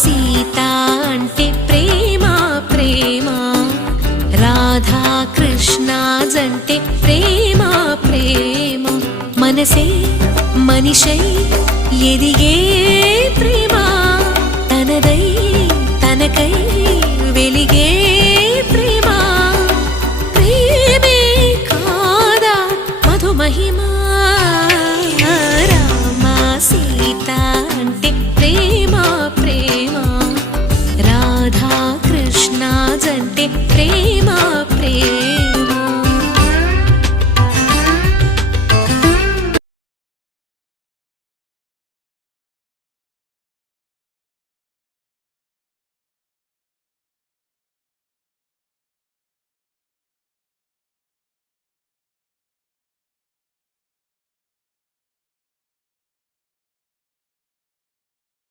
సీత అంటే ప్రేమ ప్రేమ, రాధా కృష్ణ జంటే ప్రేమ ప్రేమ, మనసే మనిషై ఎదిగే ప్రేమ.